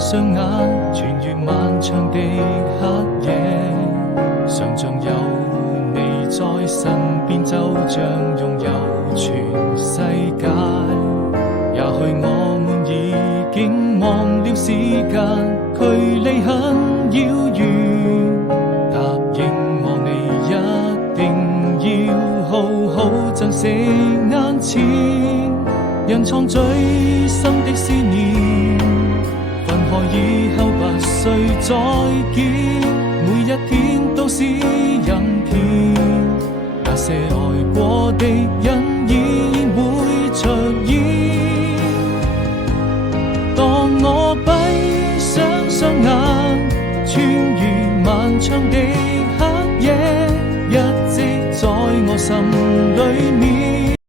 雙眼，穿越漫長的黑夜，想像有你在身邊，就像擁有全世界。也許我們已經忘了時間，距離很遙遠。答應我，你一定要好好珍惜眼前，人藏最深的思念。分開以後不需再見，每一天都是陰天。那些愛過的人依然會出現。當我閉上雙眼，穿越漫長的黑夜，一直在我心裏面。